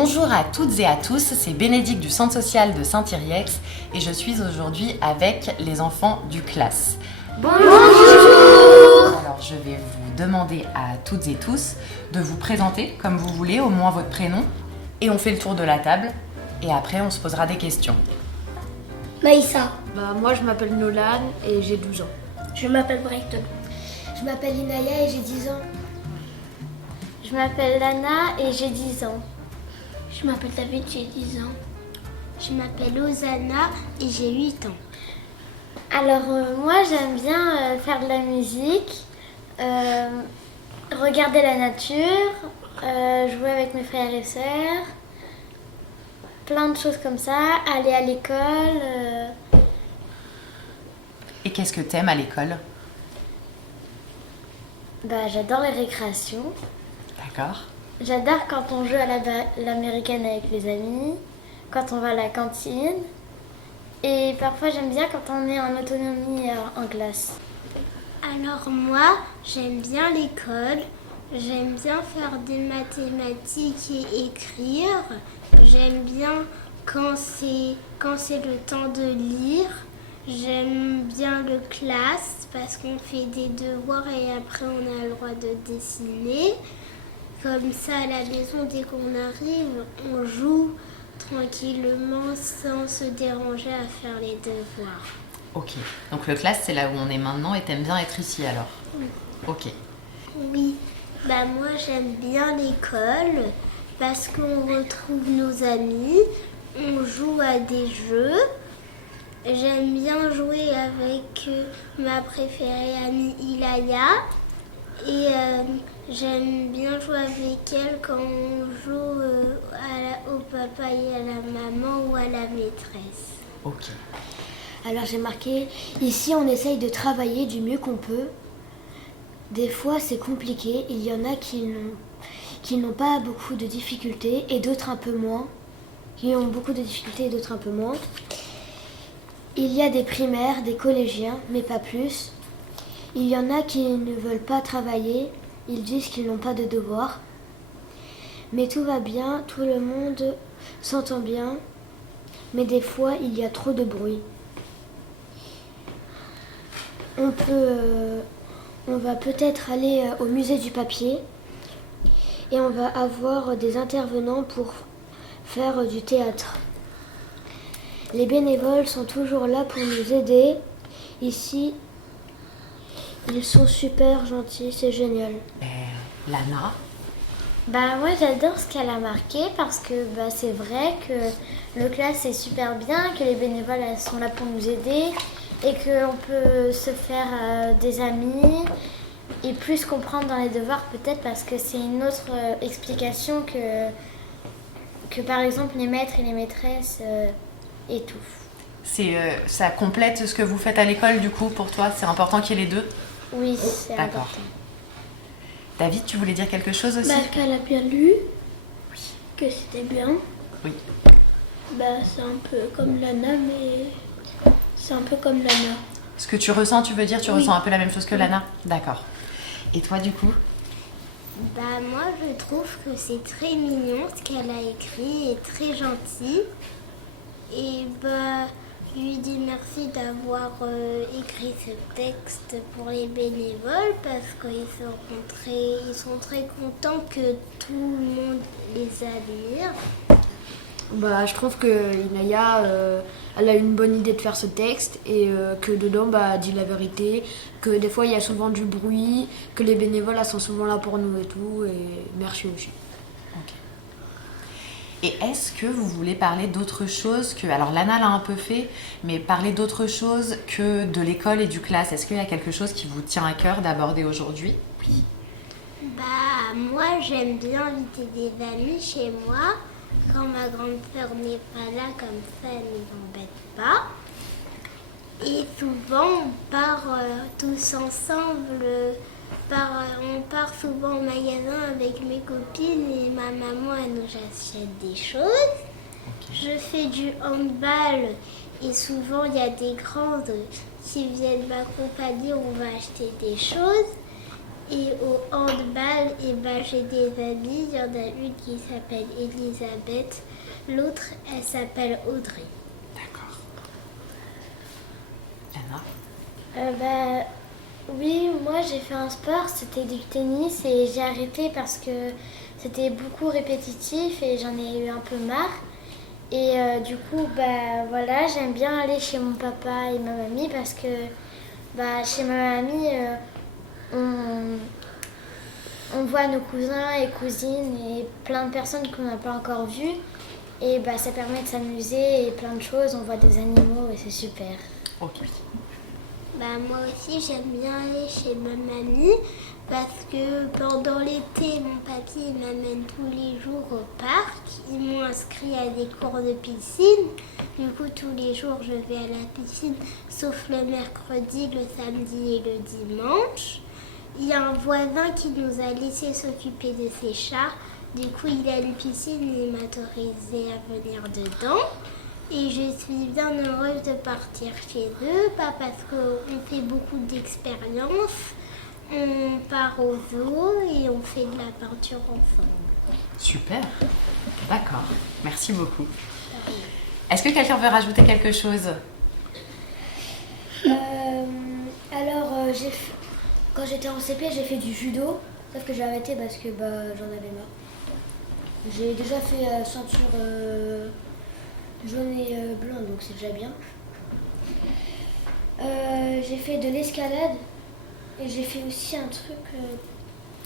Bonjour à toutes et à tous, c'est Bénédicte du Centre social de Saint-Yrieix et je suis aujourd'hui avec les enfants du classe. Bonjour! Alors je vais vous demander à toutes et tous de vous présenter comme vous voulez, au moins votre prénom, et on fait le tour de la table et après on se posera des questions. Maïssa. Moi je m'appelle Nolan et j'ai 12 ans. Je m'appelle Brighton. Je m'appelle Inaya et j'ai 10 ans. Je m'appelle Lana et j'ai 10 ans. Je m'appelle David, j'ai 10 ans. Je m'appelle Ozana et j'ai 8 ans. Alors moi j'aime bien faire de la musique, regarder la nature, jouer avec mes frères et sœurs, plein de choses comme ça, aller à l'école. Et qu'est-ce que t'aimes à l'école ? J'adore les récréations. D'accord. J'adore quand on joue à l'américaine avec les amis, quand on va à la cantine. Et parfois j'aime bien quand on est en autonomie en classe. Alors moi, j'aime bien l'école, j'aime bien faire des mathématiques et écrire. J'aime bien quand c'est le temps de lire. J'aime bien le classe parce qu'on fait des devoirs et après on a le droit de dessiner. Comme ça, à la maison, dès qu'on arrive, on joue tranquillement sans se déranger à faire les devoirs. Ok, donc le classe c'est là où on est maintenant et t'aimes bien être ici alors ? Oui. Ok. Oui, moi j'aime bien l'école parce qu'on retrouve nos amis, on joue à des jeux. J'aime bien jouer avec ma préférée amie Ilaya et j'aime bien jouer avec elle quand on joue au papa et à la maman ou à la maîtresse. Ok. Alors j'ai marqué, ici on essaye de travailler du mieux qu'on peut. Des fois c'est compliqué, il y en a qui n'ont pas beaucoup de difficultés et d'autres un peu moins. Qui ont beaucoup de difficultés et d'autres un peu moins. Il y a des primaires, des collégiens, mais pas plus. Il y en a qui ne veulent pas travailler, ils disent qu'ils n'ont pas de devoirs. Mais tout va bien, tout le monde s'entend bien, mais des fois il y a trop de bruit. On va peut-être aller au musée du papier et on va avoir des intervenants pour faire du théâtre. Les bénévoles sont toujours là pour nous aider. Ici, ils sont super gentils, c'est génial. Lana ? Moi j'adore ce qu'elle a marqué parce que c'est vrai que le classe est super bien, que les bénévoles elles sont là pour nous aider et qu'on peut se faire des amis et plus comprendre dans les devoirs peut-être parce que c'est une autre explication que par exemple les maîtres et les maîtresses et tout. Ça complète ce que vous faites à l'école du coup pour toi ? C'est important qu'il y ait les deux ? Oui, c'est D'accord. important. David, tu voulais dire quelque chose aussi ? Qu'elle a bien lu, Oui. que c'était bien. Oui. C'est un peu comme Lana, mais c'est un peu comme Lana. Ce que tu ressens, tu veux dire, tu Oui. ressens un peu la même chose que Lana ? D'accord. Et toi du coup ? Moi je trouve que c'est très mignon ce qu'elle a écrit et très gentil. Et je lui dis merci d'avoir écrit ce texte pour les bénévoles parce qu'ils sont très contents que tout le monde les admire. Je trouve que Inaya, elle a une bonne idée de faire ce texte et que dedans, elle dit la vérité, que des fois il y a souvent du bruit, que les bénévoles elles sont souvent là pour nous et tout, et merci aussi. Ok. Et est-ce que vous voulez parler d'autre chose que... Alors Lana l'a un peu fait, mais parler d'autre chose que de l'école et du classe. Est-ce qu'il y a quelque chose qui vous tient à cœur d'aborder aujourd'hui ? Oui. Moi j'aime bien inviter des amis chez moi. Quand ma grande sœur n'est pas là, comme ça, elle ne m'embête pas. Et souvent, on part tous ensemble. On part souvent au magasin avec mes copines et ma maman, elle nous achète des choses. Okay. Je fais du handball et souvent, il y a des grandes qui viennent m'accompagner, on va acheter des choses. Et au handball, j'ai des amies. Il y en a une qui s'appelle Elisabeth, l'autre, elle s'appelle Audrey. D'accord. Anna? Oui, moi j'ai fait un sport, c'était du tennis et j'ai arrêté parce que c'était beaucoup répétitif et j'en ai eu un peu marre. Et du coup, voilà, j'aime bien aller chez mon papa et ma mamie parce que chez ma mamie, on voit nos cousins et cousines et plein de personnes qu'on n'a pas encore vues. Et ça permet de s'amuser et plein de choses, on voit des animaux et c'est super. Ok. Moi aussi, j'aime bien aller chez ma mamie parce que pendant l'été, mon papy m'amène tous les jours au parc. Ils m'ont inscrit à des cours de piscine. Du coup, tous les jours, je vais à la piscine, sauf le mercredi, le samedi et le dimanche. Il y a un voisin qui nous a laissé s'occuper de ses chats. Du coup, il a une piscine et il m'a autorisé à venir dedans. Et je suis bien heureuse de partir chez eux, pas parce qu'on fait beaucoup d'expériences. On part au zoo et on fait de la peinture ensemble. Super. D'accord. Merci beaucoup. Est-ce que quelqu'un veut rajouter quelque chose? Quand j'étais en CP, j'ai fait du judo, sauf que j'ai arrêté parce que j'en avais marre. J'ai déjà fait ceinture jaune et blanc, donc c'est déjà bien. J'ai fait de l'escalade et j'ai fait aussi un truc,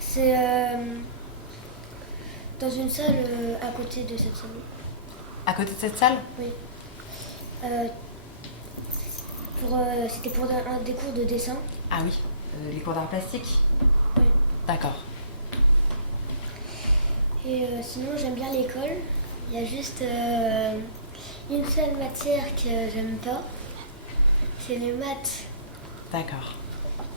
c'est dans une salle à côté de cette salle. À côté de cette salle? Oui. C'était pour des cours de dessin. Ah oui, les cours d'art plastique? Oui. D'accord. Et sinon, j'aime bien l'école. Il y a juste une seule matière que j'aime pas, c'est les maths. D'accord.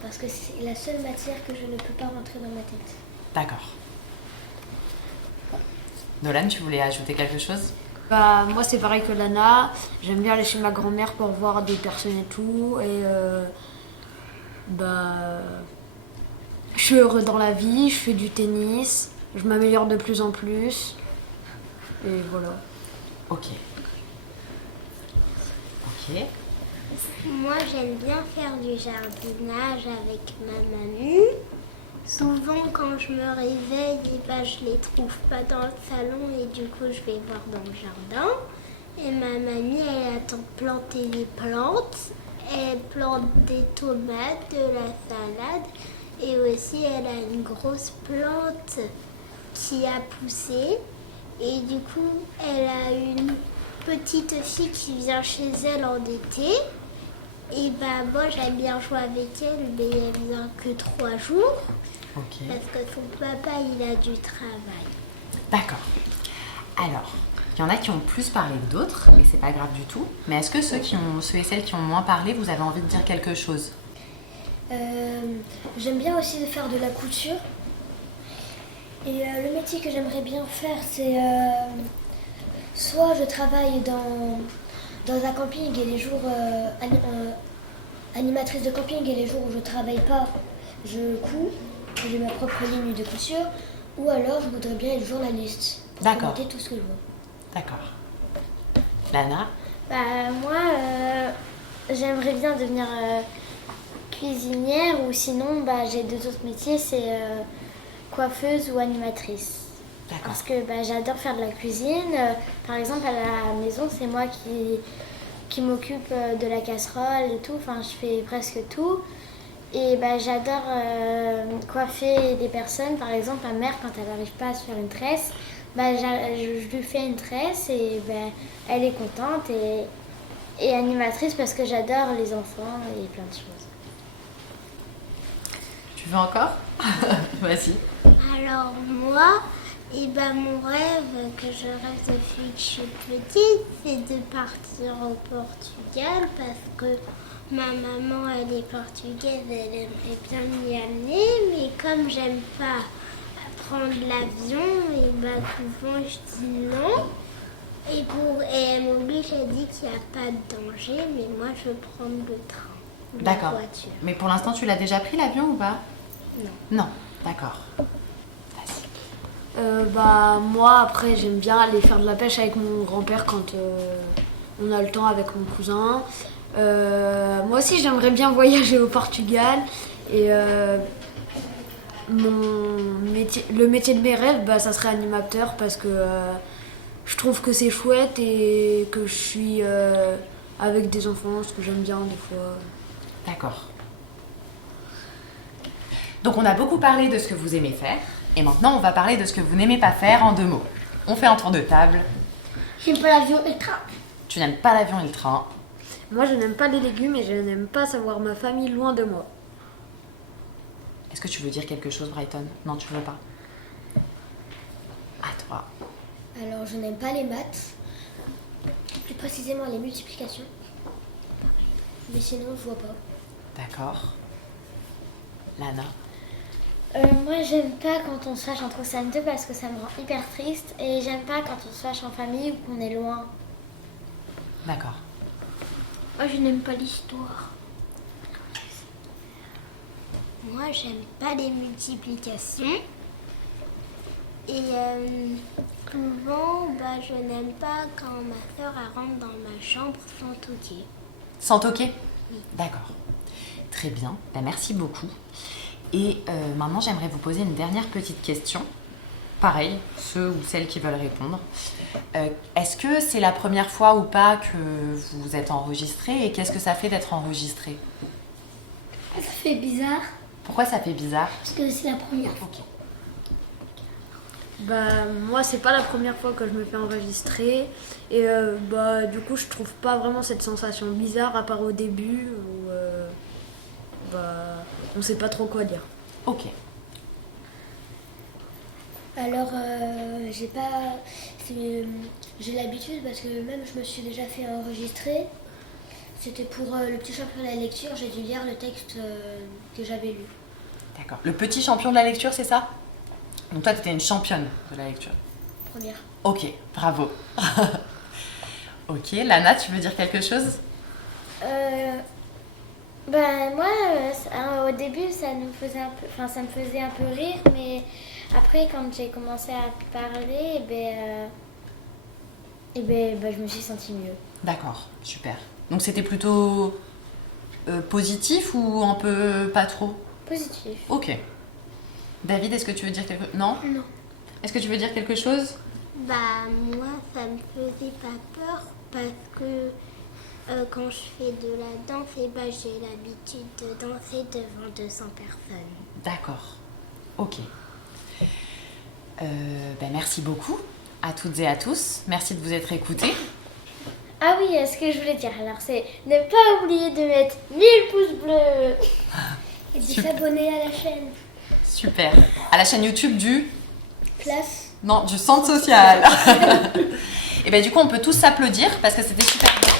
Parce que c'est la seule matière que je ne peux pas rentrer dans ma tête. D'accord. Nolan, tu voulais ajouter quelque chose? Moi, c'est pareil que Lana. J'aime bien aller chez ma grand-mère pour voir des personnes et tout. Et je suis heureux dans la vie, je fais du tennis, je m'améliore de plus en plus. Et voilà. Ok. Ok. Moi, j'aime bien faire du jardinage avec ma mamie. Souvent, quand je me réveille, je les trouve pas dans le salon et du coup, je vais voir dans le jardin. Et ma mamie, elle attend planter les plantes. Elle plante des tomates, de la salade. Et aussi, elle a une grosse plante qui a poussé. Et du coup, elle a une petite fille qui vient chez elle en été. Et moi, j'aime bien jouer avec elle, mais elle vient que 3 jours. Ok. Parce que son papa, il a du travail. D'accord. Alors, il y en a qui ont plus parlé que d'autres, et c'est pas grave du tout. Mais est-ce que ceux et celles qui ont moins parlé, vous avez envie de dire quelque chose? J'aime bien aussi de faire de la couture. Et le métier que j'aimerais bien faire, c'est soit je travaille dans un camping et les jours animatrice de camping et les jours où je travaille pas, je couds, j'ai ma propre ligne de couture, ou alors je voudrais bien être journaliste pour D'accord. commenter tout ce que je vois. D'accord. Lana? Moi, j'aimerais bien devenir cuisinière ou sinon, j'ai 2 autres métiers, c'est coiffeuse ou animatrice. D'accord. Parce que j'adore faire de la cuisine. Par exemple, à la maison, c'est moi qui m'occupe de la casserole et tout. Enfin, je fais presque tout. Et j'adore coiffer des personnes. Par exemple, ma mère, quand elle n'arrive pas à se faire une tresse, je lui fais une tresse et elle est contente. Et animatrice parce que j'adore les enfants et plein de choses. Tu veux encore? Vas-y. Alors moi, mon rêve que je rêve depuis que je suis petite, c'est de partir au Portugal parce que ma maman, elle est portugaise, elle aimerait bien m'y amener, mais comme j'aime pas prendre l'avion, souvent je dis non. Et elle m'oblige, elle dit qu'il n'y a pas de danger, mais moi je veux prendre le train, la D'accord. voiture. Mais pour l'instant, tu l'as déjà pris l'avion ou pas? Non, d'accord. Moi, après, j'aime bien aller faire de la pêche avec mon grand-père quand on a le temps avec mon cousin. Moi aussi, j'aimerais bien voyager au Portugal. Et le métier de mes rêves, ça serait animateur parce que je trouve que c'est chouette et que je suis avec des enfants, ce que j'aime bien des fois. D'accord. Donc on a beaucoup parlé de ce que vous aimez faire. Et maintenant, on va parler de ce que vous n'aimez pas faire en 2 mots. On fait un tour de table. J'aime pas l'avion et le train. Tu n'aimes pas l'avion et le train. Moi, je n'aime pas les légumes et je n'aime pas savoir ma famille loin de moi. Est-ce que tu veux dire quelque chose, Brighton? Non, tu veux pas. À toi. Alors, je n'aime pas les maths, plus précisément les multiplications. Mais sinon, je vois pas. D'accord. Lana. Moi, j'aime pas quand on se fâche entre ça deux parce que ça me rend hyper triste. Et j'aime pas quand on se fâche en famille ou qu'on est loin. D'accord. Moi, je n'aime pas l'histoire. Moi, j'aime pas les multiplications. Et souvent, je n'aime pas quand ma soeur rentre dans ma chambre sans toquer. Sans toquer? D'accord. Très bien. Merci beaucoup. Et maintenant, j'aimerais vous poser une dernière petite question. Pareil, ceux ou celles qui veulent répondre. Est-ce que c'est la première fois ou pas que vous êtes enregistré et qu'est-ce que ça fait d'être enregistré? Ça fait bizarre Pourquoi ça fait bizarre? parce que c'est la première fois. Ok. Moi, c'est pas la première fois que je me fais enregistrer. Et du coup, je trouve pas vraiment cette sensation bizarre à part au début où on sait pas trop quoi dire. Ok. Alors, j'ai l'habitude parce que même je me suis déjà fait enregistrer. C'était pour le petit champion de la lecture, j'ai dû lire le texte que j'avais lu. D'accord. Le petit champion de la lecture, c'est ça? Donc toi, tu étais une championne de la lecture. Première. Ok, bravo. Ok, Lana, tu veux dire quelque chose? Moi, au début, ça me faisait un peu rire, mais après, quand j'ai commencé à parler, je me suis sentie mieux. D'accord, super. Donc c'était plutôt positif ou un peu pas trop? Positif. Ok. David, est-ce que tu veux dire quelque chose? Non? Non. Est-ce que tu veux dire quelque chose? Moi, ça me faisait pas peur parce que quand je fais de la danse, j'ai l'habitude de danser devant 200 personnes. D'accord. Ok. Merci beaucoup à toutes et à tous. Merci de vous être écoutés. Ah oui, ce que je voulais dire, alors c'est ne pas oublier de mettre 1000 pouces bleus. Et de Super. s'abonner à la chaîne. Super. À la chaîne YouTube du... Place. Non, du centre social. Et du coup, on peut tous s'applaudir parce que c'était super bien.